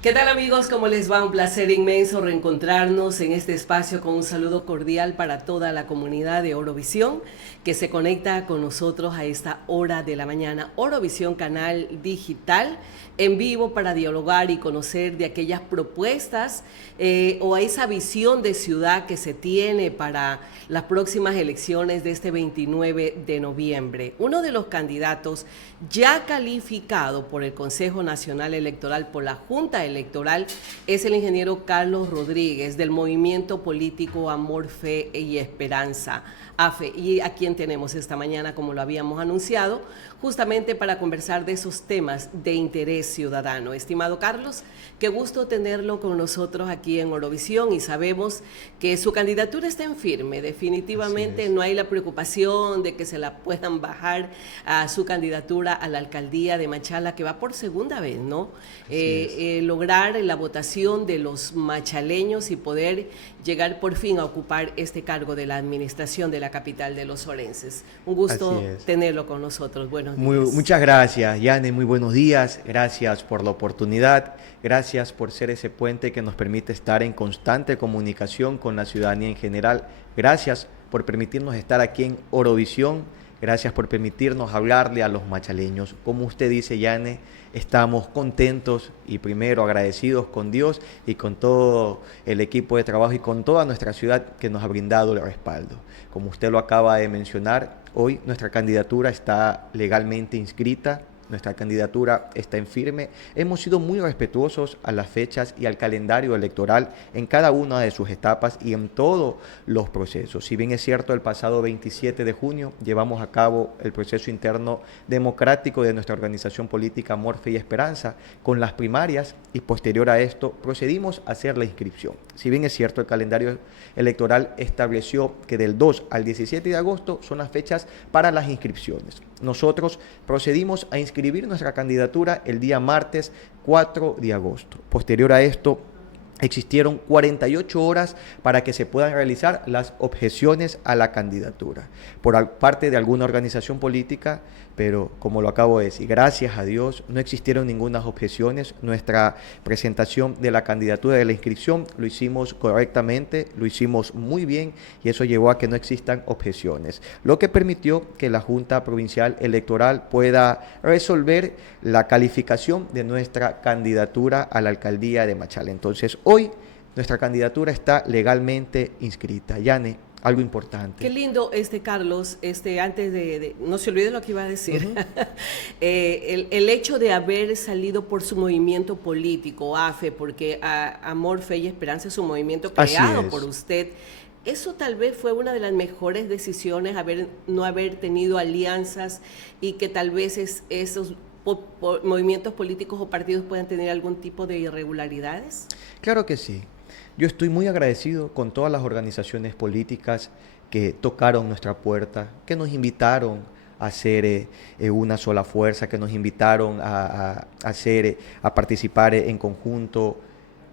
¿Qué tal amigos? ¿Cómo les va? Un placer inmenso reencontrarnos en este espacio con un saludo cordial para toda la comunidad de Orovisión que se conecta con nosotros a esta hora de la mañana. Orovisión, canal digital en vivo para dialogar y conocer de aquellas propuestas o a esa visión de ciudad que se tiene para las próximas elecciones de este 29 de noviembre. Uno de los candidatos ya calificado por el Consejo Nacional Electoral, por la Junta Electoral, es el ingeniero Carlos Rodríguez del movimiento político Amor, Fe y Esperanza, AFE, y a quien tenemos esta mañana, como lo habíamos anunciado, justamente para conversar de esos temas de interés ciudadano. Estimado Carlos, qué gusto tenerlo con nosotros aquí en Orovisión y sabemos que su candidatura está en firme. Definitivamente no hay la preocupación de que se la puedan bajar a su candidatura a la alcaldía de Machala, que va por segunda vez, ¿no? Lograr la votación de los machaleños y poder llegar por fin a ocupar este cargo de la administración de la capital de los orenses. Un gusto tenerlo con nosotros. Buenos días. Muchas gracias, Yane. Muy buenos días. Gracias por la oportunidad. Gracias por ser ese puente que nos permite estar en constante comunicación con la ciudadanía en general. Gracias por permitirnos estar aquí en Orovisión. Gracias por permitirnos hablarle a los machaleños. Como usted dice, Yane, estamos contentos y primero agradecidos con Dios y con todo el equipo de trabajo y con toda nuestra ciudad que nos ha brindado el respaldo. Como usted lo acaba de mencionar, hoy nuestra candidatura está legalmente inscrita. Nuestra candidatura está en firme. Hemos sido muy respetuosos a las fechas y al calendario electoral en cada una de sus etapas y en todos los procesos. Si bien es cierto, el pasado 27 de junio llevamos a cabo el proceso interno democrático de nuestra organización política Amor, Fe y Esperanza con las primarias y posterior a esto procedimos a hacer la inscripción. Si bien es cierto, el calendario electoral estableció que del 2 al 17 de agosto son las fechas para las inscripciones. Nosotros procedimos a inscribir nuestra candidatura el día martes 4 de agosto. Posterior a esto, existieron 48 horas para que se puedan realizar las objeciones a la candidatura por parte de alguna organización política, pero como lo acabo de decir, gracias a Dios no existieron ninguna objeciones. Nuestra presentación de la candidatura de la inscripción lo hicimos correctamente, lo hicimos muy bien y eso llevó a que no existan objeciones, lo que permitió que la Junta Provincial Electoral pueda resolver la calificación de nuestra candidatura a la alcaldía de Machala. Entonces, hoy nuestra candidatura está legalmente inscrita. Yane, algo importante. Qué lindo, Carlos, antes no se olvide lo que iba a decir. El hecho de haber salido por su movimiento político, AFE, porque Amor, Fe y Esperanza es un movimiento creado por usted. Eso tal vez fue una de las mejores decisiones, no haber tenido alianzas y que tal vez esos movimientos políticos o partidos puedan tener algún tipo de irregularidades. Claro que sí. Yo estoy muy agradecido con todas las organizaciones políticas que tocaron nuestra puerta, que nos invitaron a hacer una sola fuerza, que nos invitaron a participar en conjunto.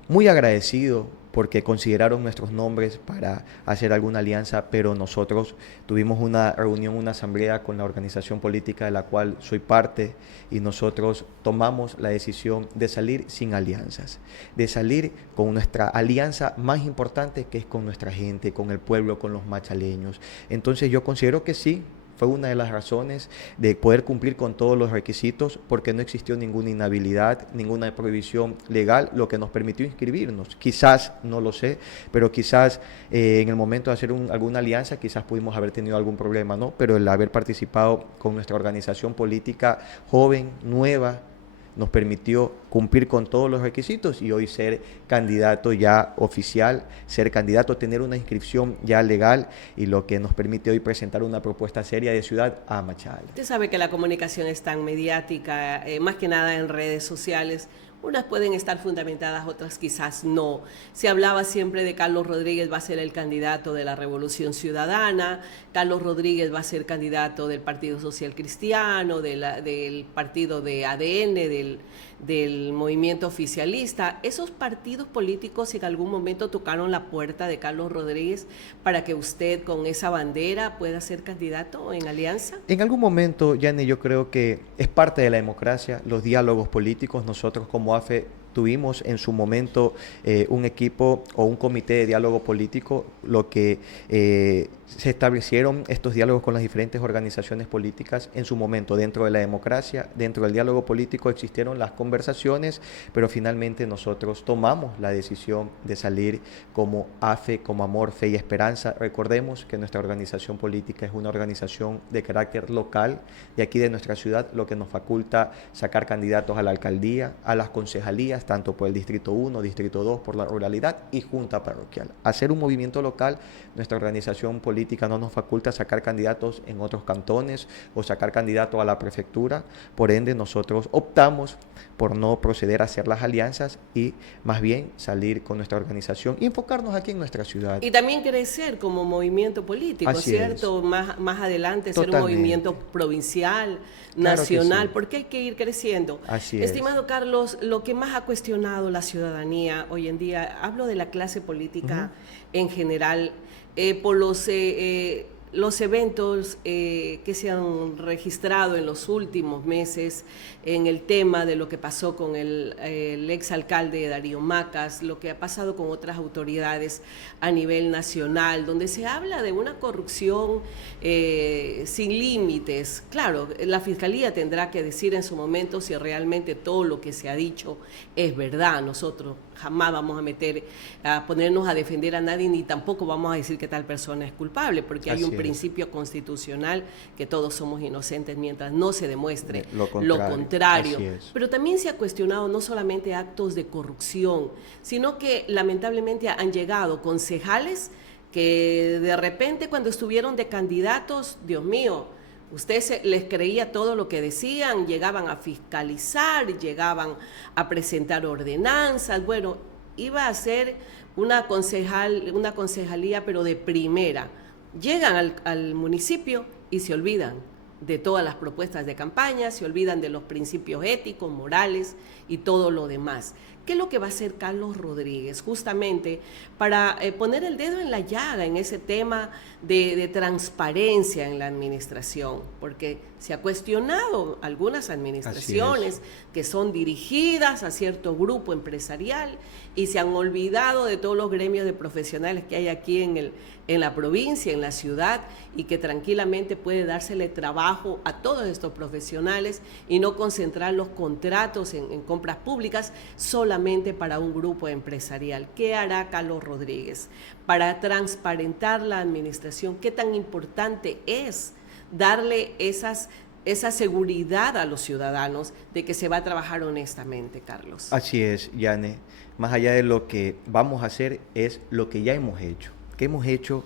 Muy agradecido porque consideraron nuestros nombres para hacer alguna alianza, pero nosotros tuvimos una reunión, una asamblea con la organización política de la cual soy parte y nosotros tomamos la decisión de salir sin alianzas, de salir con nuestra alianza más importante, que es con nuestra gente, con el pueblo, con los machaleños. Entonces yo considero que sí, fue una de las razones de poder cumplir con todos los requisitos, porque no existió ninguna inhabilidad, ninguna prohibición legal, lo que nos permitió inscribirnos. Quizás, no lo sé, pero quizás en el momento de hacer alguna alianza, quizás pudimos haber tenido algún problema, ¿no? Pero el haber participado con nuestra organización política joven, nueva, nos permitió cumplir con todos los requisitos y hoy ser candidato ya oficial, ser candidato, tener una inscripción ya legal y lo que nos permite hoy presentar una propuesta seria de ciudad a Machala. Usted sabe que la comunicación es tan mediática, más que nada en redes sociales. Unas pueden estar fundamentadas, otras quizás no. Se hablaba siempre de Carlos Rodríguez va a ser el candidato de la Revolución Ciudadana, Carlos Rodríguez va a ser candidato del Partido Social Cristiano, del partido de ADN, del movimiento oficialista. ¿Esos partidos políticos en algún momento tocaron la puerta de Carlos Rodríguez para que usted con esa bandera pueda ser candidato en alianza? En algún momento, Yane, yo creo que es parte de la democracia, los diálogos políticos. Nosotros como AFE Tuvimos en su momento un equipo o un comité de diálogo político, lo que se establecieron estos diálogos con las diferentes organizaciones políticas en su momento. Dentro de la democracia, dentro del diálogo político existieron las conversaciones, pero finalmente nosotros tomamos la decisión de salir como AFE, como Amor, Fe y Esperanza. Recordemos que nuestra organización política es una organización de carácter local, de aquí de nuestra ciudad, lo que nos faculta sacar candidatos a la alcaldía, a las concejalías, tanto por el Distrito 1, Distrito 2, por la ruralidad y Junta Parroquial. Hacer un movimiento local, nuestra organización política no nos faculta sacar candidatos en otros cantones o sacar candidatos a la prefectura. Por ende, nosotros optamos por no proceder a hacer las alianzas y más bien salir con nuestra organización y enfocarnos aquí en nuestra ciudad. Y también crecer como movimiento político, Así ¿cierto? es. Más adelante Totalmente. ser un movimiento provincial, Claro nacional, sí. porque hay que ir creciendo. Así Estimado Carlos, lo que más ha cuestionado la ciudadanía hoy en día, hablo de la clase política en general, por los eventos que se han registrado en los últimos meses en el tema de lo que pasó con el exalcalde Darío Macas, lo que ha pasado con otras autoridades a nivel nacional, donde se habla de una corrupción sin límites. Claro, la Fiscalía tendrá que decir en su momento si realmente todo lo que se ha dicho es verdad. Nosotros jamás vamos a ponernos a defender a nadie, ni tampoco vamos a decir que tal persona es culpable, porque hay un principio constitucional que todos somos inocentes mientras no se demuestre lo contrario. Pero también se ha cuestionado no solamente actos de corrupción, sino que lamentablemente han llegado concejales que de repente cuando estuvieron de candidatos, Dios mío, les creía todo lo que decían, llegaban a fiscalizar, llegaban a presentar ordenanzas. Bueno, iba a ser una concejalía, pero de primera. Llegan al municipio y se olvidan de todas las propuestas de campaña, se olvidan de los principios éticos, morales y todo lo demás. ¿Qué es lo que va a hacer Carlos Rodríguez justamente para poner el dedo en la llaga en ese tema de transparencia en la administración? Porque se ha cuestionado algunas administraciones que son dirigidas a cierto grupo empresarial y se han olvidado de todos los gremios de profesionales que hay aquí en la provincia, en la ciudad, y que tranquilamente puede dársele trabajo a todos estos profesionales y no concentrar los contratos en compras públicas solamente para un grupo empresarial. ¿Qué hará Carlos Rodríguez para transparentar la administración? ¿Qué tan importante es darle esa seguridad a los ciudadanos de que se va a trabajar honestamente, Carlos? Así es, Yane. Más allá de lo que vamos a hacer es lo que ya hemos hecho. ¿Qué hemos hecho?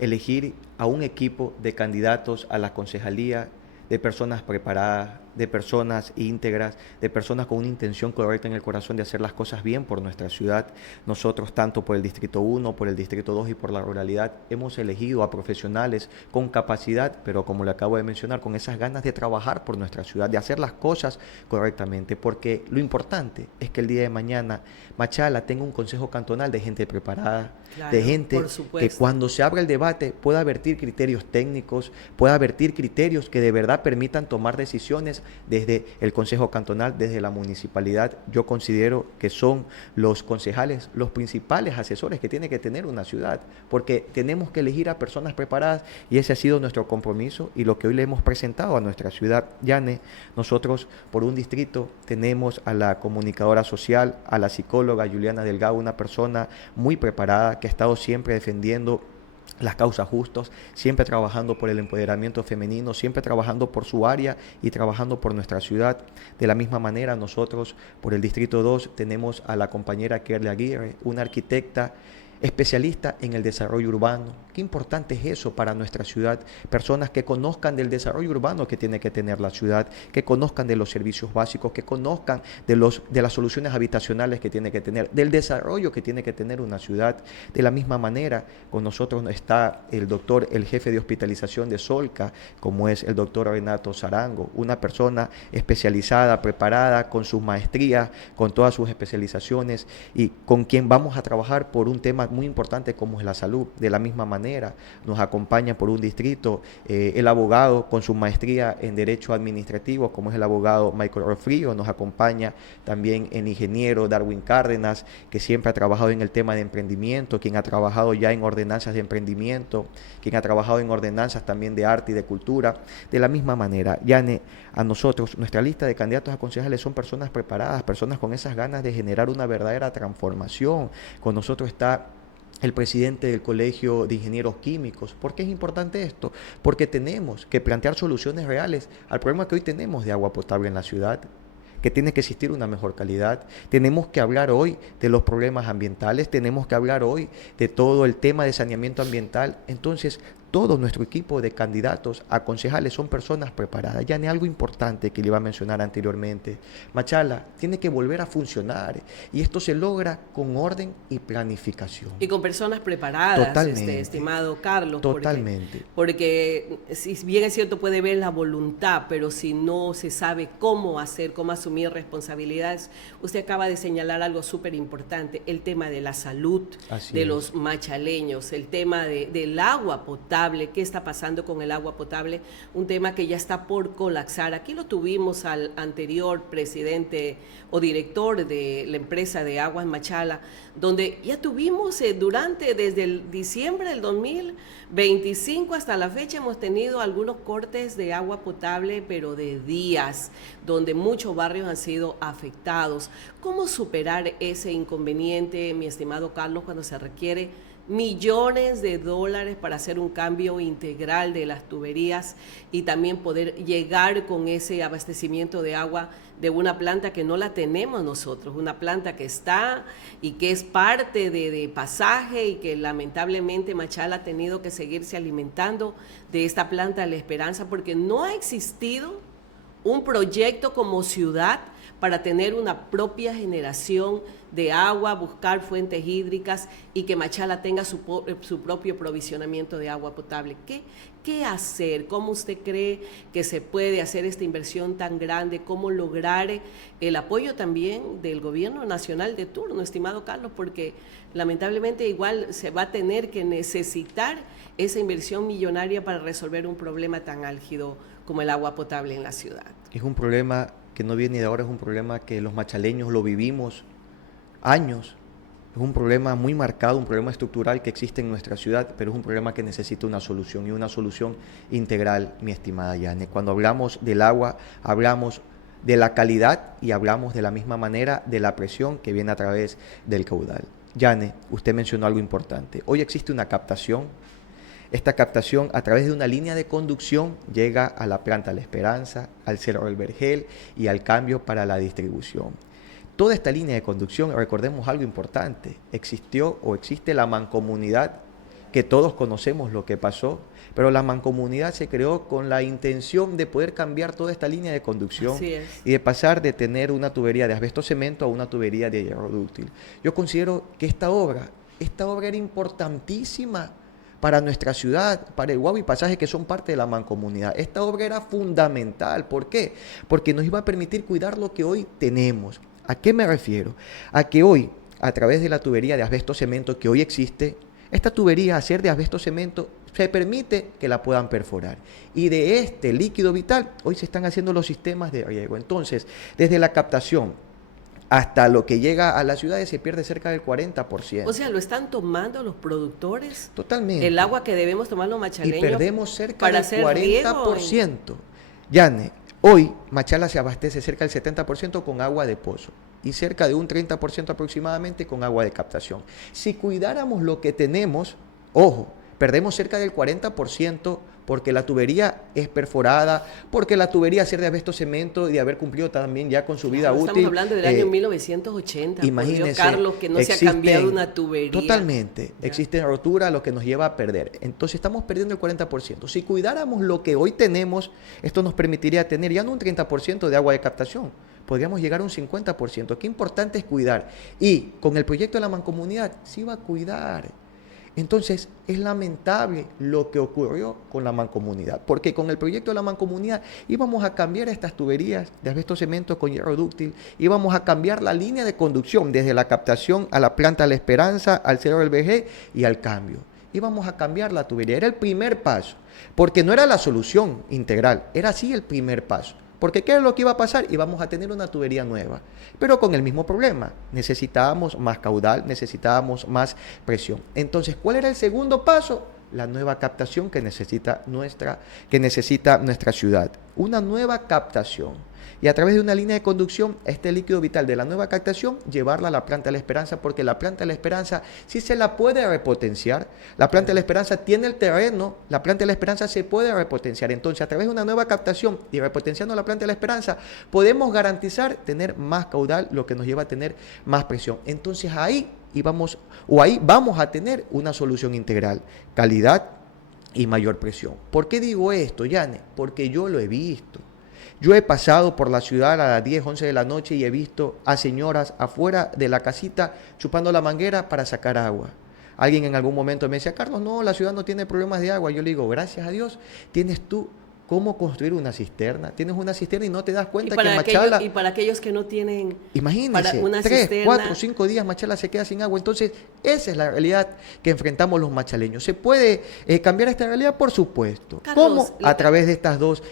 Elegir a un equipo de candidatos a la concejalía, de personas preparadas, de personas íntegras, de personas con una intención correcta en el corazón de hacer las cosas bien por nuestra ciudad. Nosotros, tanto por el Distrito 1, por el Distrito 2 y por la ruralidad, hemos elegido a profesionales con capacidad, pero como le acabo de mencionar, con esas ganas de trabajar por nuestra ciudad, de hacer las cosas correctamente, porque lo importante es que el día de mañana Machala tenga un consejo cantonal de gente preparada, claro, de gente que cuando se abra el debate pueda vertir criterios técnicos, pueda vertir criterios que de verdad permitan tomar decisiones desde el Consejo Cantonal, desde la municipalidad. Yo considero que son los concejales los principales asesores que tiene que tener una ciudad, porque tenemos que elegir a personas preparadas y ese ha sido nuestro compromiso y lo que hoy le hemos presentado a nuestra ciudad. Yane, nosotros por un distrito tenemos a la comunicadora social, a la psicóloga Juliana Delgado, una persona muy preparada que ha estado siempre defendiendo las causas justas, siempre trabajando por el empoderamiento femenino, siempre trabajando por su área y trabajando por nuestra ciudad. De la misma manera, nosotros por el Distrito 2 tenemos a la compañera Kerly Aguirre, una arquitecta especialista en el desarrollo urbano. Qué importante es eso para nuestra ciudad. Personas que conozcan del desarrollo urbano que tiene que tener la ciudad, que conozcan de los servicios básicos, que conozcan de las soluciones habitacionales que tiene que tener, del desarrollo que tiene que tener una ciudad. De la misma manera, con nosotros está el jefe de hospitalización de Solca, como es el doctor Renato Zarango, una persona especializada, preparada, con sus maestrías, con todas sus especializaciones y con quien vamos a trabajar por un tema muy importante como es la salud. De la misma manera, nos acompaña por un distrito el abogado con su maestría en Derecho Administrativo, como es el abogado Michael Rofrío. Nos acompaña también el ingeniero Darwin Cárdenas, que siempre ha trabajado en el tema de emprendimiento, quien ha trabajado ya en ordenanzas de emprendimiento, quien ha trabajado en ordenanzas también de arte y de cultura. De la misma manera, Yane, a nosotros, nuestra lista de candidatos a concejales son personas preparadas, personas con esas ganas de generar una verdadera transformación. Con nosotros está el presidente del Colegio de Ingenieros Químicos. ¿Por qué es importante esto? Porque tenemos que plantear soluciones reales al problema que hoy tenemos de agua potable en la ciudad, que tiene que existir una mejor calidad. Tenemos que hablar hoy de los problemas ambientales, tenemos que hablar hoy de todo el tema de saneamiento ambiental. Entonces, todo nuestro equipo de candidatos a concejales son personas preparadas. Ya ni algo importante que le iba a mencionar anteriormente. Machala tiene que volver a funcionar y esto se logra con orden y planificación. Y con personas preparadas, Totalmente. Estimado Carlos. Totalmente. Porque si bien es cierto puede ver la voluntad, pero si no se sabe cómo hacer, cómo asumir responsabilidades, usted acaba de señalar algo súper importante, el tema de la salud de los machaleños, el tema del agua potable. ¿Qué está pasando con el agua potable? Un tema que ya está por colapsar. Aquí lo tuvimos al anterior presidente o director de la empresa de Aguas Machala, donde ya tuvimos desde el diciembre del 2025 hasta la fecha hemos tenido algunos cortes de agua potable, pero de días, donde muchos barrios han sido afectados. ¿Cómo superar ese inconveniente, mi estimado Carlos, cuando se requiere millones de dólares para hacer un cambio integral de las tuberías y también poder llegar con ese abastecimiento de agua de una planta que no la tenemos nosotros, una planta que está y que es parte de pasaje y que lamentablemente Machala ha tenido que seguirse alimentando de esta planta La Esperanza porque no ha existido un proyecto como ciudad para tener una propia generación de agua, buscar fuentes hídricas y que Machala tenga su propio provisionamiento de agua potable. ¿Qué hacer? ¿Cómo usted cree que se puede hacer esta inversión tan grande? ¿Cómo lograr el apoyo también del gobierno nacional de turno, estimado Carlos? Porque lamentablemente igual se va a tener que necesitar esa inversión millonaria para resolver un problema tan álgido como el agua potable en la ciudad. Es un problema que no viene de ahora, es un problema que los machaleños lo vivimos años. Es un problema muy marcado, un problema estructural que existe en nuestra ciudad, pero es un problema que necesita una solución y una solución integral, mi estimada Yane. Cuando hablamos del agua, hablamos de la calidad y hablamos de la misma manera de la presión que viene a través del caudal. Yane, usted mencionó algo importante. Hoy existe una captación. Esta captación a través de una línea de conducción llega a la planta La Esperanza, al Cerro del Vergel y al cambio para la distribución. Toda esta línea de conducción, recordemos algo importante, existió o existe la mancomunidad, que todos conocemos lo que pasó, pero la mancomunidad se creó con la intención de poder cambiar toda esta línea de conducción y de pasar de tener una tubería de asbesto cemento a una tubería de hierro dúctil. Yo considero que esta obra era importantísima para nuestra ciudad, para el Guagua y Pasaje, que son parte de la mancomunidad. Esta obra era fundamental. ¿Por qué? Porque nos iba a permitir cuidar lo que hoy tenemos. ¿A qué me refiero? A que hoy, a través de la tubería de asbesto cemento que hoy existe, esta tubería, a ser de asbesto cemento, se permite que la puedan perforar. Y de este líquido vital, hoy se están haciendo los sistemas de riego. Entonces, desde la captación hasta lo que llega a las ciudades se pierde cerca del 40%. O sea, ¿lo están tomando los productores? Totalmente. El agua que debemos tomar los machaleños. Y perdemos cerca del 40%. Yane, hoy Machala se abastece cerca del 70% con agua de pozo y cerca de un 30% aproximadamente con agua de captación. Si cuidáramos lo que tenemos, ojo, perdemos cerca del 40% porque la tubería es perforada, porque la tubería ser de asbesto cemento y de haber cumplido también ya con su vida útil. Estamos hablando del año 1980. Imagínense, Carlos, que no se ha cambiado una tubería. Totalmente. Existen roturas, lo que nos lleva a perder. Entonces estamos perdiendo el 40%. Si cuidáramos lo que hoy tenemos, esto nos permitiría tener ya no un 30% de agua de captación, podríamos llegar a un 50%. Qué importante es cuidar. Y con el proyecto de la mancomunidad, sí va a cuidar. Entonces, es lamentable lo que ocurrió con la mancomunidad, porque con el proyecto de la mancomunidad íbamos a cambiar estas tuberías de asbesto cemento con hierro dúctil, íbamos a cambiar la línea de conducción desde la captación a la planta La Esperanza, al Cerro del Vergel y al cambio. Íbamos a cambiar la tubería, era el primer paso, porque no era la solución integral, era así el primer paso. Porque ¿qué es lo que iba a pasar? Íbamos a tener una tubería nueva, pero con el mismo problema. Necesitábamos más caudal, necesitábamos más presión. Entonces, ¿cuál era el segundo paso? La nueva captación que necesita nuestra ciudad. Una nueva captación. Y a través de una línea de conducción, este líquido vital de la nueva captación, llevarla a la planta de La Esperanza, porque la planta de La Esperanza sí se la puede repotenciar. La planta de La Esperanza tiene el terreno, la planta de La Esperanza se puede repotenciar. Entonces, a través de una nueva captación y repotenciando la planta de La Esperanza, podemos garantizar tener más caudal, lo que nos lleva a tener más presión. Entonces, ahí vamos a tener una solución integral, calidad y mayor presión. ¿Por qué digo esto, Yane? Porque yo lo he visto. Yo he pasado por la ciudad a las 10, 11 de la noche y he visto a señoras afuera de la casita chupando la manguera para sacar agua. Alguien en algún momento me decía, Carlos, no, la ciudad no tiene problemas de agua. Yo le digo, gracias a Dios, tienes tú cómo construir una cisterna. Tienes una cisterna y no te das cuenta que en Machala... Y para aquellos que no tienen... Imagínense, una 3, cisterna, 4, 5 días Machala se queda sin agua. Entonces, esa es la realidad que enfrentamos los machaleños. ¿Se puede cambiar esta realidad? Por supuesto. Carlos, ¿Cómo? A través de estas dos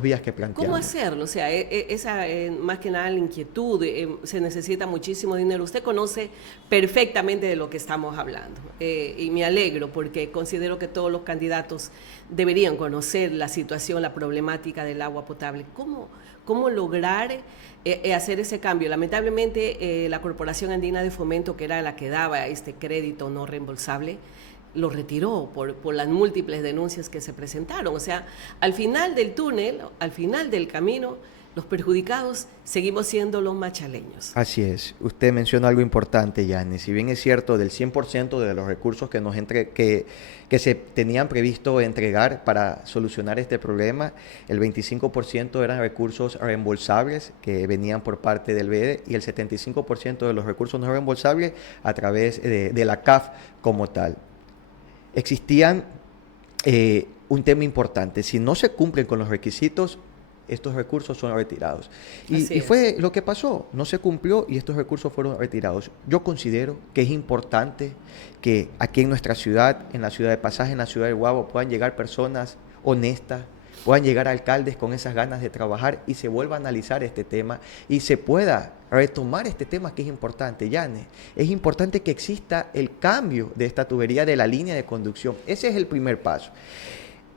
vías que planteamos. ¿Cómo hacerlo? O sea, esa más que nada la inquietud, se necesita muchísimo dinero. Usted conoce perfectamente de lo que estamos hablando y me alegro porque considero que todos los candidatos deberían conocer la situación, la problemática del agua potable. ¿Cómo lograr hacer ese cambio? Lamentablemente, la Corporación Andina de Fomento, que era la que daba este crédito no reembolsable, lo retiró por las múltiples denuncias que se presentaron. O sea, al final del túnel, al final del camino, los perjudicados seguimos siendo los machaleños. Así es. Usted menciona algo importante, Yane. Si bien es cierto, del 100% de los recursos que se tenían previsto entregar para solucionar este problema, el 25% eran recursos reembolsables que venían por parte del BEDE y el 75% de los recursos no reembolsables a través de la CAF como tal. Existían un tema importante. Si no se cumplen con los requisitos, estos recursos son retirados. Y fue lo que pasó, no se cumplió y estos recursos fueron retirados. Yo considero que es importante que aquí en nuestra ciudad, en la ciudad de Pasaje, en la ciudad de Guabo, puedan llegar personas honestas, puedan llegar alcaldes con esas ganas de trabajar y se vuelva a analizar este tema y se pueda retomar este tema que es importante, Yane. Es importante que exista el cambio de esta tubería de la línea de conducción. Ese es el primer paso.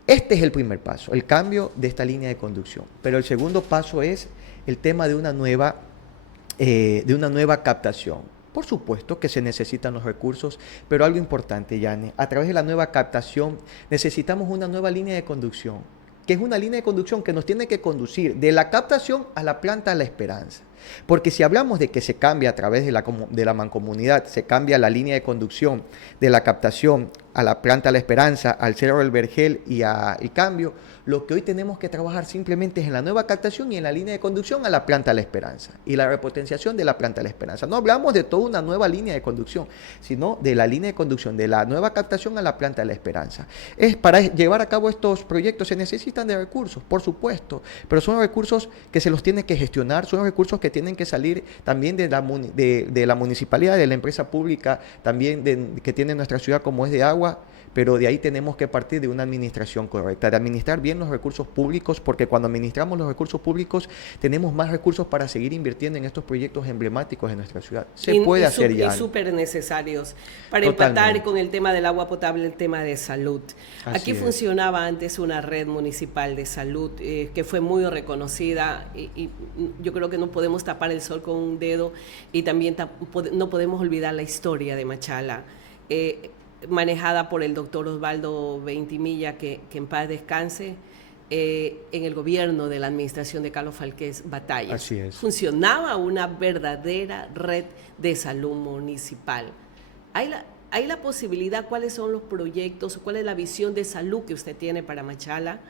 Este es el primer paso, el cambio de esta línea de conducción. Pero el segundo paso es el tema de una nueva captación. Por supuesto que se necesitan los recursos, pero algo importante, Yane, a través de la nueva captación necesitamos una nueva línea de conducción, que es una línea de conducción que nos tiene que conducir de la captación a la planta La Esperanza. Porque si hablamos de que se cambia a través de la mancomunidad, se cambia la línea de conducción de la captación a la planta La Esperanza, al Cerro del Vergel y al cambio, lo que hoy tenemos que trabajar simplemente es en la nueva captación y en la línea de conducción a la planta La Esperanza y la repotenciación de la planta La Esperanza. No hablamos de toda una nueva línea de conducción, sino de la línea de conducción de la nueva captación a la planta La Esperanza. Para llevar a cabo estos proyectos se necesitan de recursos, por supuesto, pero son recursos que se los tiene que gestionar, son recursos que tienen que salir también de la municipalidad, de la empresa pública, también que tiene nuestra ciudad como es de agua, pero de ahí tenemos que partir de una administración correcta, de administrar bien los recursos públicos, porque cuando administramos los recursos públicos tenemos más recursos para seguir invirtiendo en estos proyectos emblemáticos en nuestra ciudad. Se puede hacer ya. Y súper necesarios para empatar con el tema del agua potable, el tema de salud. Aquí funcionaba antes una red municipal de salud que fue muy reconocida y yo creo que no podemos tapar el sol con un dedo y también no podemos olvidar la historia de Machala. Manejada por el doctor Osvaldo Ventimilla, que en paz descanse, en el gobierno de la administración de Carlos Falqués Batalla. Así es. Funcionaba una verdadera red de salud municipal. ¿Hay la posibilidad, cuáles son los proyectos, cuál es la visión de salud que usted tiene para Machala?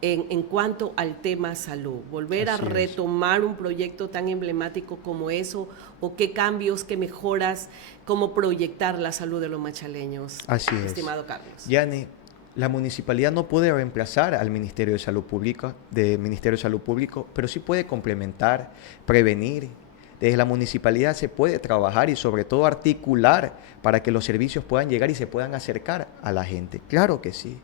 en cuanto al tema salud? ¿Volver a retomar un proyecto tan emblemático como eso? ¿O qué cambios, qué mejoras, cómo proyectar la salud de los machaleños? Así es. Estimado Carlos. Yani, la municipalidad no puede reemplazar al Ministerio de Salud Pública, pero sí puede complementar, prevenir. Desde la municipalidad se puede trabajar y sobre todo articular para que los servicios puedan llegar y se puedan acercar a la gente. Claro que sí.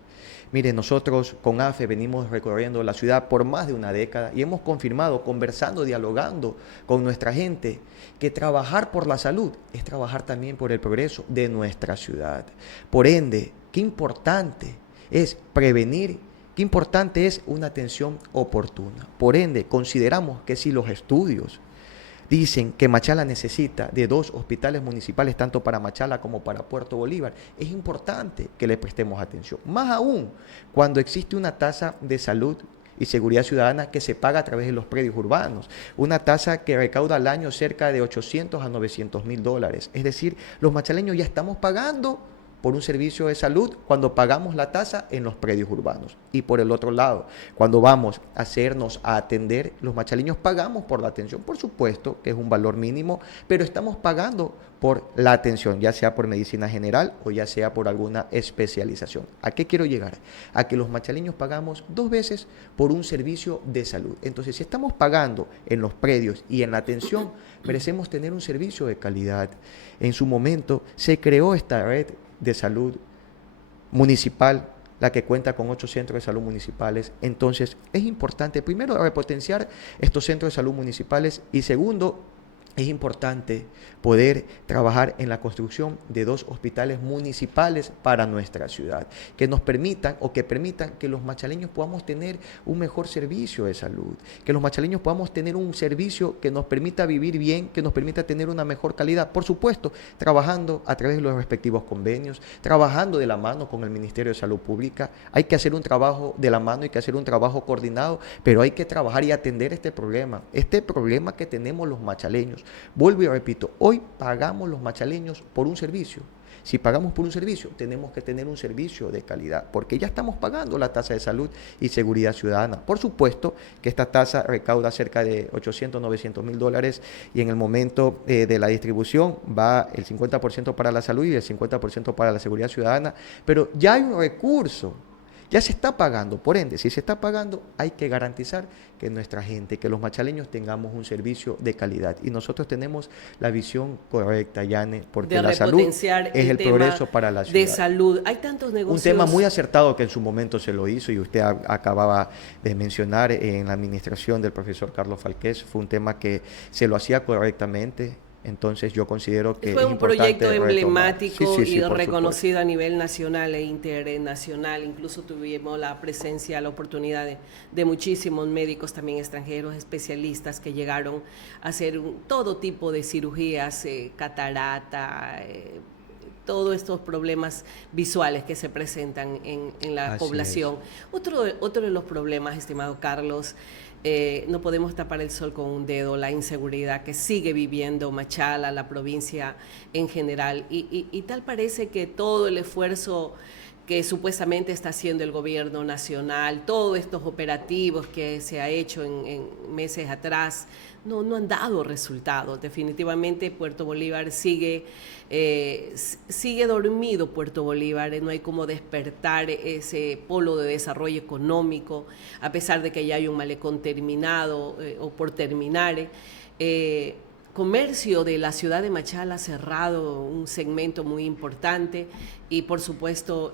Mire, nosotros con AFE venimos recorriendo la ciudad por más de una década y hemos confirmado, conversando, dialogando con nuestra gente, que trabajar por la salud es trabajar también por el progreso de nuestra ciudad. Por ende, qué importante es prevenir, qué importante es una atención oportuna. Por ende, consideramos que si los estudios dicen que Machala necesita de 2 hospitales municipales, tanto para Machala como para Puerto Bolívar, es importante que le prestemos atención. Más aún cuando existe una tasa de salud y seguridad ciudadana que se paga a través de los predios urbanos, una tasa que recauda al año cerca de 800 a 900 mil dólares. Es decir, los machaleños ya estamos pagando por un servicio de salud cuando pagamos la tasa en los predios urbanos. Y por el otro lado, cuando vamos a atender, los machaleños pagamos por la atención. Por supuesto que es un valor mínimo, pero estamos pagando por la atención, ya sea por medicina general o ya sea por alguna especialización. ¿A qué quiero llegar? A que los machaleños pagamos 2 veces por un servicio de salud. Entonces, si estamos pagando en los predios y en la atención, merecemos tener un servicio de calidad. En su momento se creó esta red de salud municipal, la que cuenta con 8 centros de salud municipales. Entonces, es importante, primero, repotenciar estos centros de salud municipales y segundo, es importante poder trabajar en la construcción de 2 hospitales municipales para nuestra ciudad, que nos permitan o que permitan que los machaleños podamos tener un mejor servicio de salud, que los machaleños podamos tener un servicio que nos permita vivir bien, que nos permita tener una mejor calidad. Por supuesto, trabajando a través de los respectivos convenios, trabajando de la mano con el Ministerio de Salud Pública. Hay que hacer un trabajo de la mano, hay que hacer un trabajo coordinado, pero hay que trabajar y atender este problema que tenemos los machaleños. Vuelvo y repito, hoy pagamos los machaleños por un servicio. Si pagamos por un servicio, tenemos que tener un servicio de calidad, porque ya estamos pagando la tasa de salud y seguridad ciudadana. Por supuesto que esta tasa recauda cerca de 800, 900 mil dólares y en el momento de la distribución va el 50% para la salud y el 50% para la seguridad ciudadana, pero ya hay un recurso. Ya se está pagando, por ende, si se está pagando, hay que garantizar que nuestra gente, que los machaleños tengamos un servicio de calidad. Y nosotros tenemos la visión correcta, Yane, porque la salud es el progreso para la ciudad. De salud, hay tantos negocios. Un tema muy acertado que en su momento se lo hizo y usted acababa de mencionar en la administración del profesor Carlos Falqués, fue un tema que se lo hacía correctamente. Entonces yo considero que fue un proyecto emblemático y reconocido a nivel nacional e internacional. Incluso tuvimos la presencia, la oportunidad de muchísimos médicos también extranjeros, especialistas que llegaron a hacer todo tipo de cirugías, catarata, todos estos problemas visuales que se presentan en la población. Otro de los problemas, estimado Carlos, no podemos tapar el sol con un dedo, la inseguridad que sigue viviendo Machala, la provincia en general, y tal parece que todo el esfuerzo que supuestamente está haciendo el gobierno nacional, todos estos operativos que se ha hecho en meses atrás, no han dado resultados. Definitivamente Puerto Bolívar sigue dormido. Puerto Bolívar, no hay como despertar ese polo de desarrollo económico, a pesar de que ya hay un malecón terminado o por terminar. Comercio de la ciudad de Machala cerrado, un segmento muy importante, y por supuesto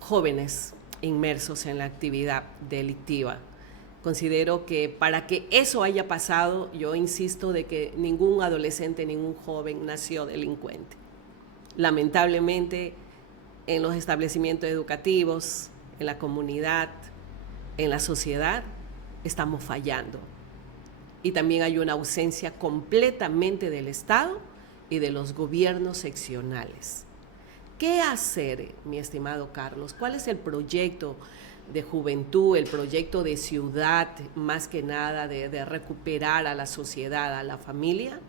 jóvenes inmersos en la actividad delictiva. Considero que para que eso haya pasado, yo insisto de que ningún adolescente, ningún joven nació delincuente. Lamentablemente, en los establecimientos educativos, en la comunidad, en la sociedad, estamos fallando. Y también hay una ausencia completamente del Estado y de los gobiernos seccionales. ¿Qué hacer, mi estimado Carlos? ¿Cuál es el proyecto de juventud, el proyecto de ciudad, más que nada de recuperar a la sociedad, a la familia,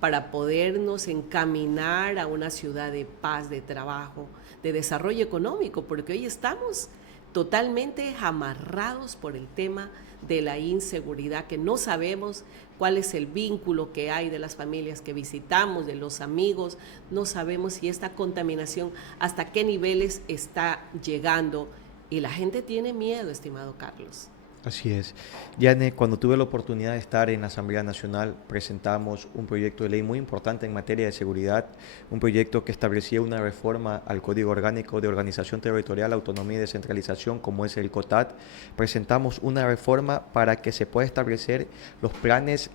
para podernos encaminar a una ciudad de paz, de trabajo, de desarrollo económico? Porque hoy estamos totalmente amarrados por el tema de la inseguridad, que no sabemos cuál es el vínculo que hay de las familias que visitamos, de los amigos, no sabemos si esta contaminación hasta qué niveles está llegando y la gente tiene miedo, estimado Carlos. Así es. Yane, cuando tuve la oportunidad de estar en la Asamblea Nacional, presentamos un proyecto de ley muy importante en materia de seguridad, un proyecto que establecía una reforma al Código Orgánico de Organización Territorial, Autonomía y Descentralización, como es el COTAD. Presentamos una reforma para que se pueda establecer los planes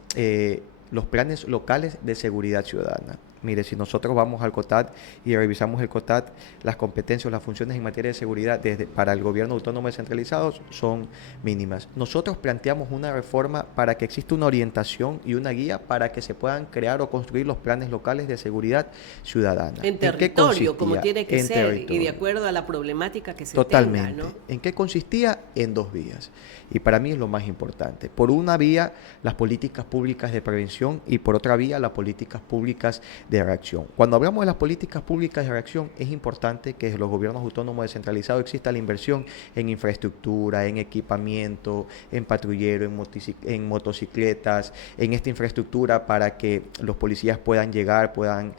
locales de seguridad ciudadana. Mire, si nosotros vamos al COTAD y revisamos el COTAD, las competencias, las funciones en materia de seguridad para el gobierno autónomo descentralizado son mínimas. Nosotros planteamos una reforma para que exista una orientación y una guía para que se puedan crear o construir los planes locales de seguridad ciudadana. En territorio, como tiene que ser, y de acuerdo a la problemática que se Totalmente. tenga, ¿no? ¿En qué consistía? En 2 vías. Y para mí es lo más importante. Por una vía, las políticas públicas de prevención y por otra vía, las políticas públicas de reacción. Cuando hablamos de las políticas públicas de reacción, es importante que desde los gobiernos autónomos descentralizados exista la inversión en infraestructura, en equipamiento, en patrullero, en motocicletas, en esta infraestructura para que los policías puedan llegar, puedan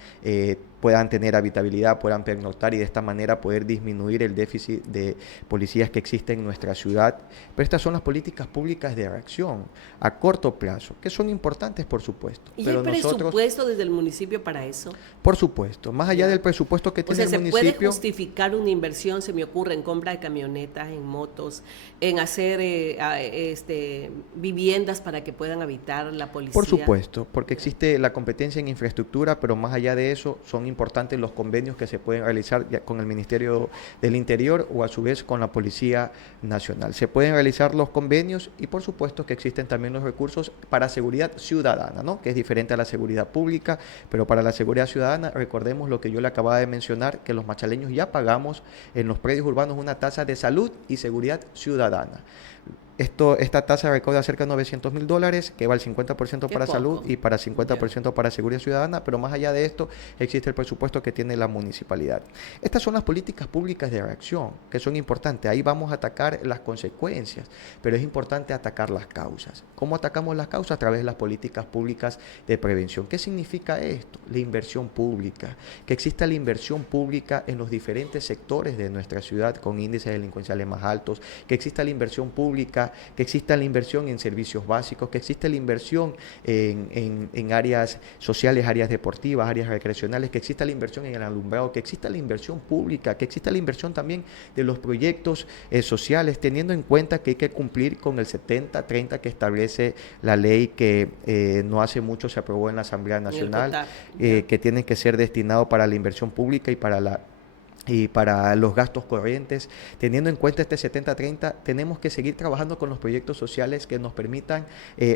tener habitabilidad, puedan pernoctar y de esta manera poder disminuir el déficit de policías que existe en nuestra ciudad. Pero estas son las políticas públicas de reacción a corto plazo, que son importantes, por supuesto. ¿Y pero hay presupuesto desde el municipio para eso? Por supuesto, más allá del presupuesto que tiene el municipio. ¿Se puede justificar una inversión, se me ocurre, en compra de camionetas, en motos, en hacer viviendas para que puedan habitar la policía? Por supuesto, porque existe la competencia en infraestructura, pero más allá de eso son importantes los convenios que se pueden realizar ya con el Ministerio del Interior o a su vez con la Policía Nacional. Se pueden realizar los convenios y por supuesto que existen también los recursos para seguridad ciudadana, ¿no? Que es diferente a la seguridad pública, pero para la seguridad ciudadana recordemos lo que yo le acababa de mencionar, que los machaleños ya pagamos en los predios urbanos una tasa de salud y seguridad ciudadana. Esta tasa recauda cerca de $900,000, que va al 50% para salud y para 50% para seguridad ciudadana, pero más allá de esto existe el presupuesto que tiene la municipalidad. Estas son las políticas públicas de reacción, que son importantes. Ahí vamos a atacar las consecuencias, pero es importante atacar las causas. ¿Cómo atacamos las causas? A través de las políticas públicas de prevención. ¿Qué significa esto? La inversión pública, que exista la inversión pública en los diferentes sectores de nuestra ciudad con índices delincuenciales más altos, que exista la inversión pública, que exista la inversión en servicios básicos, que exista la inversión en áreas sociales, áreas deportivas, áreas recreacionales, que exista la inversión en el alumbrado, que exista la inversión pública, que exista la inversión también de los proyectos sociales, teniendo en cuenta que hay que cumplir con el 70-30 que establece la ley que no hace mucho se aprobó en la Asamblea Nacional, que tienen que ser destinados para la inversión pública y para los gastos corrientes. Teniendo en cuenta este 70-30, tenemos que seguir trabajando con los proyectos sociales que nos permitan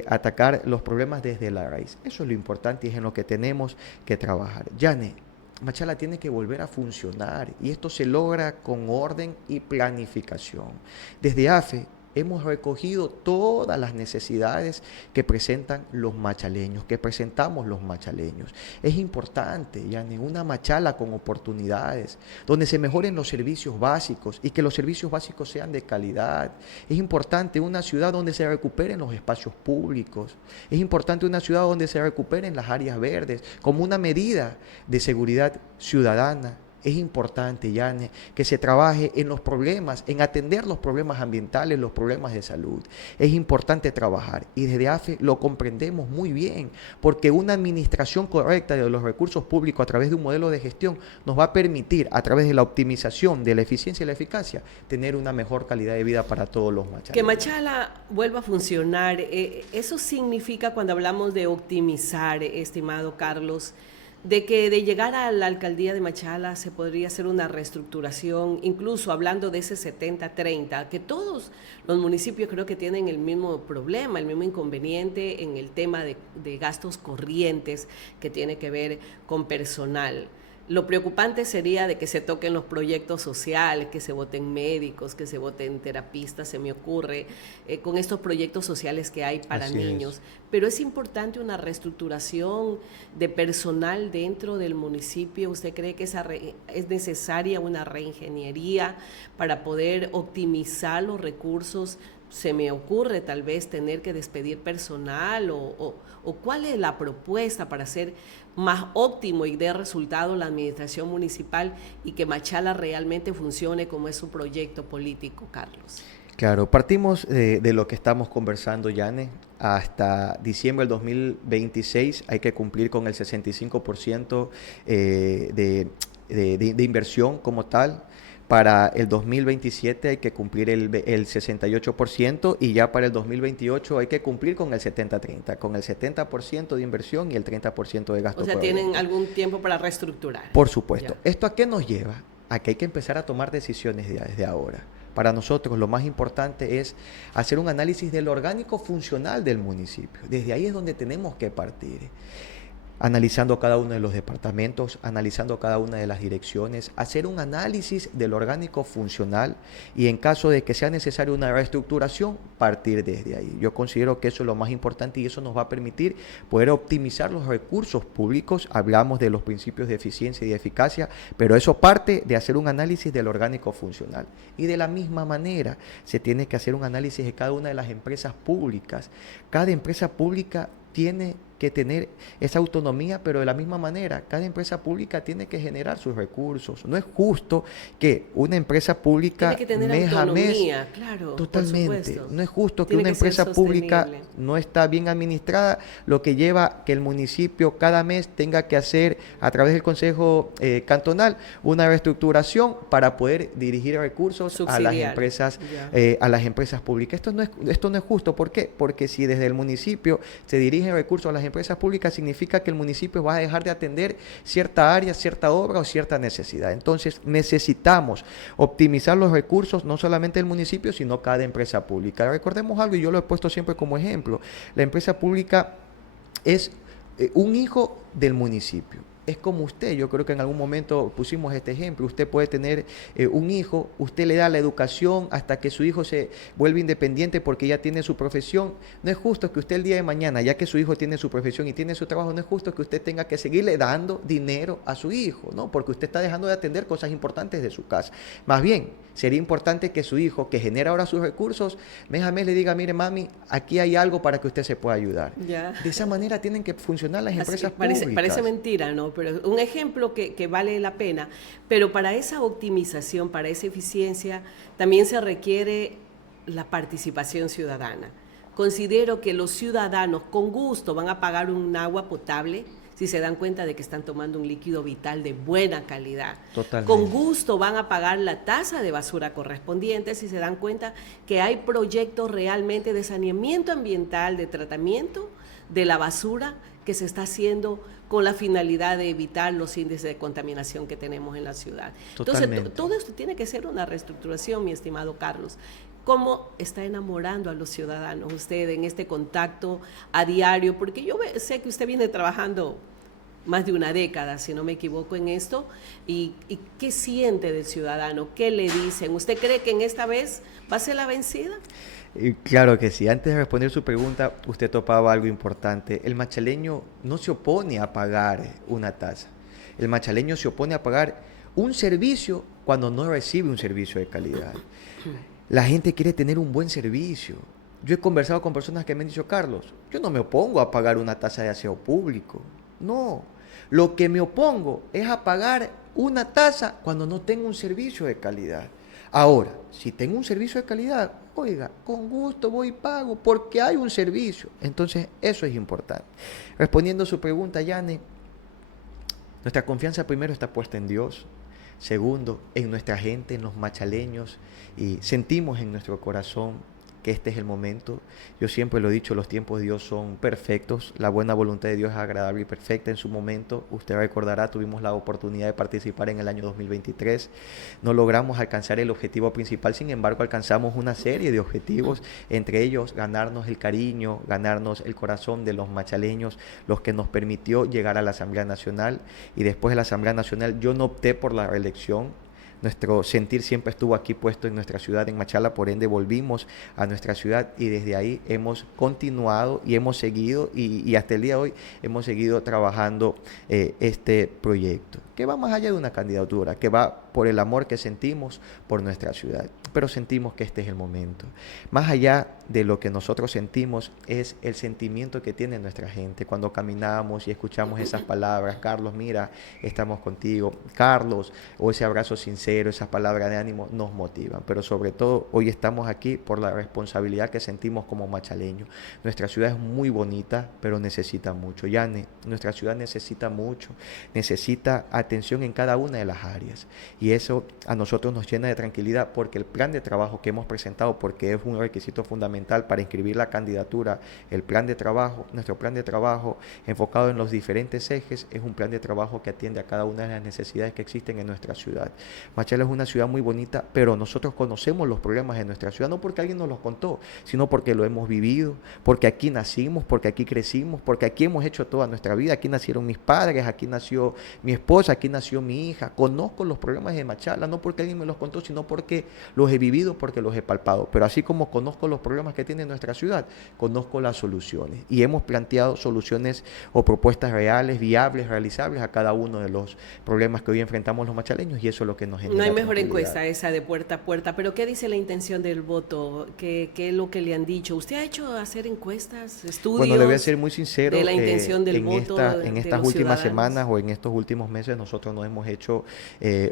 atacar los problemas desde la raíz. Eso es lo importante y es en lo que tenemos que trabajar. Yane, Machala tiene que volver a funcionar y esto se logra con orden y planificación. Desde AFE hemos recogido todas las necesidades que presentan los machaleños, que presentamos los machaleños. Es importante, yani, una Machala con oportunidades, donde se mejoren los servicios básicos y que los servicios básicos sean de calidad. Es importante una ciudad donde se recuperen los espacios públicos. Es importante una ciudad donde se recuperen las áreas verdes como una medida de seguridad ciudadana. Es importante, Yane, que se trabaje en los problemas, en atender los problemas ambientales, los problemas de salud. Es importante trabajar y desde AFE lo comprendemos muy bien, porque una administración correcta de los recursos públicos a través de un modelo de gestión nos va a permitir, a través de la optimización de la eficiencia y la eficacia, tener una mejor calidad de vida para todos los machales. Que Machala vuelva a funcionar, eso significa, cuando hablamos de optimizar, estimado Carlos, de que de llegar a la alcaldía de Machala se podría hacer una reestructuración, incluso hablando de ese 70-30, que todos los municipios creo que tienen el mismo problema, el mismo inconveniente en el tema de gastos corrientes que tiene que ver con personal. Lo preocupante sería de que se toquen los proyectos sociales, que se voten médicos, que se voten terapistas, se me ocurre, con estos proyectos sociales que hay para Así niños. es. Pero es importante una reestructuración de personal dentro del municipio. ¿Usted cree que es necesaria una reingeniería para poder optimizar los recursos? Se me ocurre tal vez tener que despedir personal o cuál es la propuesta para hacer más óptimo y dé resultado la administración municipal y que Machala realmente funcione como es su proyecto político, Carlos. Claro, partimos de lo que estamos conversando, Yane. Hasta diciembre del 2026 hay que cumplir con el 65% de inversión como tal. Para el 2027 hay que cumplir el 68% y ya para el 2028 hay que cumplir con el 70-30, con el 70% de inversión y el 30% de gasto. O sea, ¿tienen algún tiempo para reestructurar? Por supuesto. Ya. ¿Esto a qué nos lleva? A que hay que empezar a tomar decisiones desde ahora. Para nosotros lo más importante es hacer un análisis del orgánico funcional del municipio. Desde ahí es donde tenemos que partir. Analizando cada uno de los departamentos, analizando cada una de las direcciones, hacer un análisis del orgánico funcional y en caso de que sea necesaria una reestructuración, partir desde ahí. Yo considero que eso es lo más importante y eso nos va a permitir poder optimizar los recursos públicos. Hablamos de los principios de eficiencia y de eficacia, pero eso parte de hacer un análisis del orgánico funcional. Y de la misma manera, se tiene que hacer un análisis de cada una de las empresas públicas. Cada empresa pública tiene que tener esa autonomía, pero de la misma manera, cada empresa pública tiene que generar sus recursos. No es justo que una empresa pública tiene que tener mes a mes, claro, totalmente, no es justo que tiene una que ser empresa pública sostenible. no está bien administrada, lo que lleva que el municipio cada mes tenga que hacer a través del Consejo Cantonal una reestructuración para poder dirigir recursos a las empresas públicas. Esto no es justo. ¿Por qué? Porque si desde el municipio se dirigen recursos a las empresas públicas, significa que el municipio va a dejar de atender cierta área, cierta obra o cierta necesidad. Entonces necesitamos optimizar los recursos no solamente del municipio, sino cada empresa pública. Recordemos algo, y yo lo he puesto siempre como ejemplo, la empresa pública es un hijo del municipio. Es como usted, yo creo que en algún momento pusimos este ejemplo, usted puede tener un hijo, usted le da la educación hasta que su hijo se vuelve independiente porque ya tiene su profesión. No es justo que usted el día de mañana, ya que su hijo tiene su profesión y tiene su trabajo, no es justo que usted tenga que seguirle dando dinero a su hijo, ¿no? Porque usted está dejando de atender cosas importantes de su casa. Más bien, sería importante que su hijo, que genera ahora sus recursos, mes a mes le diga, mire mami, aquí hay algo para que usted se pueda ayudar. Ya. De esa manera tienen que funcionar las empresas públicas. Parece mentira, ¿no? Pero un ejemplo que vale la pena. Pero para esa optimización, para esa eficiencia, también se requiere la participación ciudadana. Considero que los ciudadanos con gusto van a pagar un agua potable si se dan cuenta de que están tomando un líquido vital de buena calidad. Totalmente. Con gusto van a pagar la tasa de basura correspondiente si se dan cuenta que hay proyectos realmente de saneamiento ambiental, de tratamiento de la basura que se está haciendo con la finalidad de evitar los índices de contaminación que tenemos en la ciudad. Totalmente. Entonces, todo esto tiene que ser una reestructuración, mi estimado Carlos. ¿Cómo está enamorando a los ciudadanos usted en este contacto a diario? Porque yo sé que usted viene trabajando más de una década, si no me equivoco en esto, y ¿qué siente del ciudadano? ¿Qué le dicen? ¿Usted cree que en esta vez va a ser la vencida? Claro que sí. Antes de responder su pregunta, usted topaba algo importante. El machaleño no se opone a pagar una tasa. El machaleño se opone a pagar un servicio cuando no recibe un servicio de calidad. La gente quiere tener un buen servicio. Yo he conversado con personas que me han dicho, Carlos, yo no me opongo a pagar una tasa de aseo público. No. Lo que me opongo es a pagar una tasa cuando no tengo un servicio de calidad. Ahora, si tengo un servicio de calidad, oiga, con gusto voy y pago porque hay un servicio. Entonces, eso es importante. Respondiendo a su pregunta, Yane, nuestra confianza primero está puesta en Dios. Segundo, en nuestra gente, en los machaleños. Y sentimos en nuestro corazón que este es el momento. Yo siempre lo he dicho, los tiempos de Dios son perfectos, la buena voluntad de Dios es agradable y perfecta en su momento. Usted recordará, tuvimos la oportunidad de participar en el año 2023, no logramos alcanzar el objetivo principal, sin embargo alcanzamos una serie de objetivos, entre ellos ganarnos el cariño, ganarnos el corazón de los machaleños, los que nos permitió llegar a la Asamblea Nacional, y después de la Asamblea Nacional yo no opté por la reelección. Nuestro sentir siempre estuvo aquí puesto en nuestra ciudad, en Machala, por ende volvimos a nuestra ciudad y desde ahí hemos continuado y hemos seguido y hasta el día de hoy hemos seguido trabajando este proyecto, que va más allá de una candidatura, que va por el amor que sentimos por nuestra ciudad, pero sentimos que este es el momento. Más allá de lo que nosotros sentimos es el sentimiento que tiene nuestra gente cuando caminamos y escuchamos esas palabras: Carlos, mira, estamos contigo, Carlos, o ese abrazo sincero, esas palabras de ánimo nos motivan, pero sobre todo hoy estamos aquí por la responsabilidad que sentimos como machaleños. Nuestra ciudad es muy bonita, pero necesita mucho, Yane, nuestra ciudad necesita mucho, necesita atención en cada una de las áreas, y eso a nosotros nos llena de tranquilidad porque el plan de trabajo que hemos presentado, porque es un requisito fundamental para inscribir la candidatura, el plan de trabajo, nuestro plan de trabajo enfocado en los diferentes ejes, es un plan de trabajo que atiende a cada una de las necesidades que existen en nuestra ciudad. Machala es una ciudad muy bonita, pero nosotros conocemos los problemas de nuestra ciudad, no porque alguien nos los contó, sino porque lo hemos vivido, porque aquí nacimos, porque aquí crecimos, porque aquí hemos hecho toda nuestra vida. Aquí nacieron mis padres, aquí nació mi esposa, aquí nació mi hija. Conozco los problemas de Machala, no porque alguien me los contó, sino porque los he vivido, porque los he palpado. Pero así como conozco los problemas que tiene nuestra ciudad, conozco las soluciones. Y hemos planteado soluciones o propuestas reales, viables, realizables a cada uno de los problemas que hoy enfrentamos los machaleños, y eso es lo que nos genera. No hay mejor encuesta esa de puerta a puerta, pero ¿qué dice la intención del voto? ¿Qué es lo que le han dicho? ¿Usted ha hecho hacer encuestas, estudios? Bueno, le voy a ser muy sincero, de la intención del voto en estas últimas semanas o en estos últimos meses nosotros no hemos hecho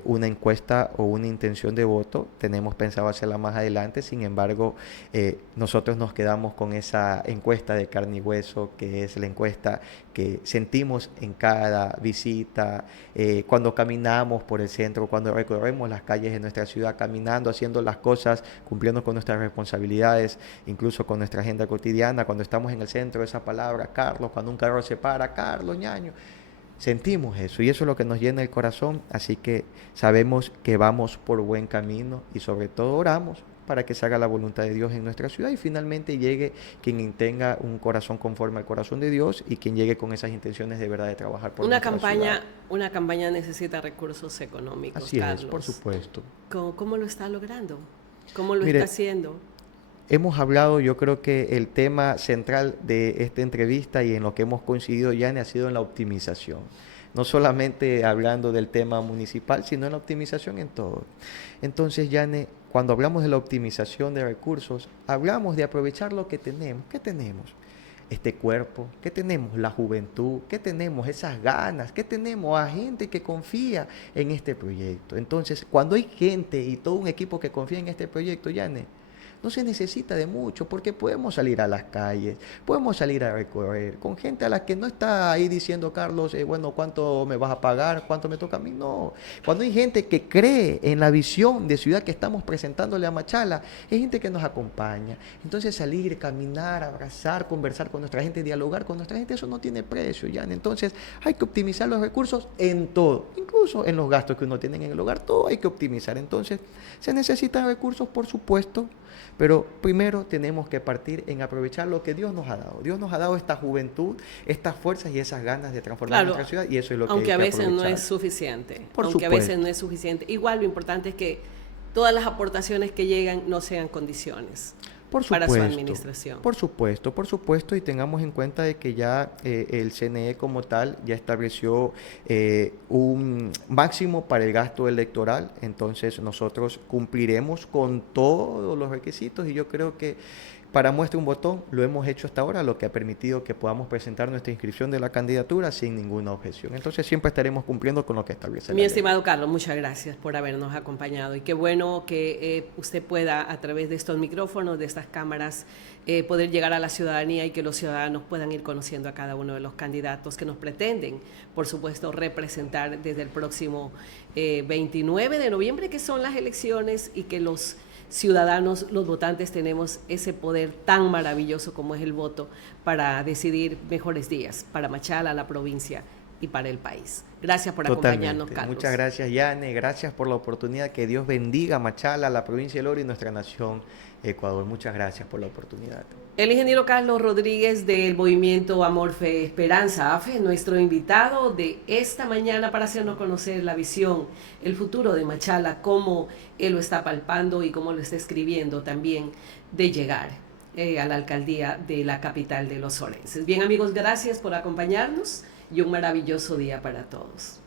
una encuesta o una intención de voto. Tenemos pensado hacerla más adelante, sin embargo, nosotros nos quedamos con esa encuesta de carne y hueso, que es la encuesta que sentimos en cada visita, cuando caminamos por el centro, cuando recorremos las calles de nuestra ciudad, caminando, haciendo las cosas, cumpliendo con nuestras responsabilidades, incluso con nuestra agenda cotidiana, cuando estamos en el centro, esa palabra, Carlos, cuando un carro se para, Carlos, ñaño, sentimos eso y eso es lo que nos llena el corazón, así que sabemos que vamos por buen camino y sobre todo oramos para que se haga la voluntad de Dios en nuestra ciudad y finalmente llegue quien tenga un corazón conforme al corazón de Dios y quien llegue con esas intenciones de verdad de trabajar por nuestra ciudad. Una campaña necesita recursos económicos, así Carlos. Es, por supuesto. ¿Cómo lo está logrando? ¿Cómo lo está haciendo? Hemos hablado, yo creo que el tema central de esta entrevista y en lo que hemos coincidido, Yane, ha sido en la optimización. No solamente hablando del tema municipal, sino en la optimización en todo. Entonces, Yane, cuando hablamos de la optimización de recursos, hablamos de aprovechar lo que tenemos. ¿Qué tenemos? Este cuerpo, ¿qué tenemos? La juventud, ¿qué tenemos? Esas ganas, ¿qué tenemos? A gente que confía en este proyecto. Entonces, cuando hay gente y todo un equipo que confía en este proyecto, Yane, no se necesita de mucho porque podemos salir a las calles, podemos salir a recorrer con gente a la que no está ahí diciendo, Carlos, bueno, ¿cuánto me vas a pagar? ¿Cuánto me toca a mí? No. Cuando hay gente que cree en la visión de ciudad que estamos presentándole a Machala, es gente que nos acompaña. Entonces salir, caminar, abrazar, conversar con nuestra gente, dialogar con nuestra gente, eso no tiene precio, ya. Entonces hay que optimizar los recursos en todo, incluso en los gastos que uno tiene en el hogar, todo hay que optimizar. Entonces se necesitan recursos, por supuesto, pero primero tenemos que partir en aprovechar lo que Dios nos ha dado. Dios nos ha dado esta juventud, estas fuerzas y esas ganas de transformar nuestra ciudad y eso es lo que hay que aprovechar. Aunque a veces no es suficiente. Aunque a veces no es suficiente. Igual lo importante es que todas las aportaciones que llegan no sean condiciones. Para su administración. Por supuesto, y tengamos en cuenta de que ya el CNE como tal ya estableció un máximo para el gasto electoral, entonces nosotros cumpliremos con todos los requisitos y yo creo que para muestra un botón lo hemos hecho hasta ahora, lo que ha permitido que podamos presentar nuestra inscripción de la candidatura sin ninguna objeción. Entonces siempre estaremos cumpliendo con lo que establece la ley. Mi estimado Carlos, muchas gracias por habernos acompañado y qué bueno que usted pueda a través de estos micrófonos, de estas cámaras, poder llegar a la ciudadanía y que los ciudadanos puedan ir conociendo a cada uno de los candidatos que nos pretenden, por supuesto, representar desde el próximo 29 de noviembre, que son las elecciones, y que los ciudadanos, los votantes, tenemos ese poder tan maravilloso como es el voto para decidir mejores días para Machala, la provincia y para el país. Gracias por acompañarnos, Carlos. Muchas gracias, Yane. Gracias por la oportunidad. Que Dios bendiga a Machala, la provincia del Oro y nuestra nación, Ecuador. Muchas gracias por la oportunidad. El ingeniero Carlos Rodríguez del movimiento Amor, Fe, Esperanza, AFE, nuestro invitado de esta mañana para hacernos conocer la visión, el futuro de Machala, cómo él lo está palpando y cómo lo está escribiendo también de llegar a la alcaldía de la capital de los orenses. Bien, amigos, gracias por acompañarnos y un maravilloso día para todos.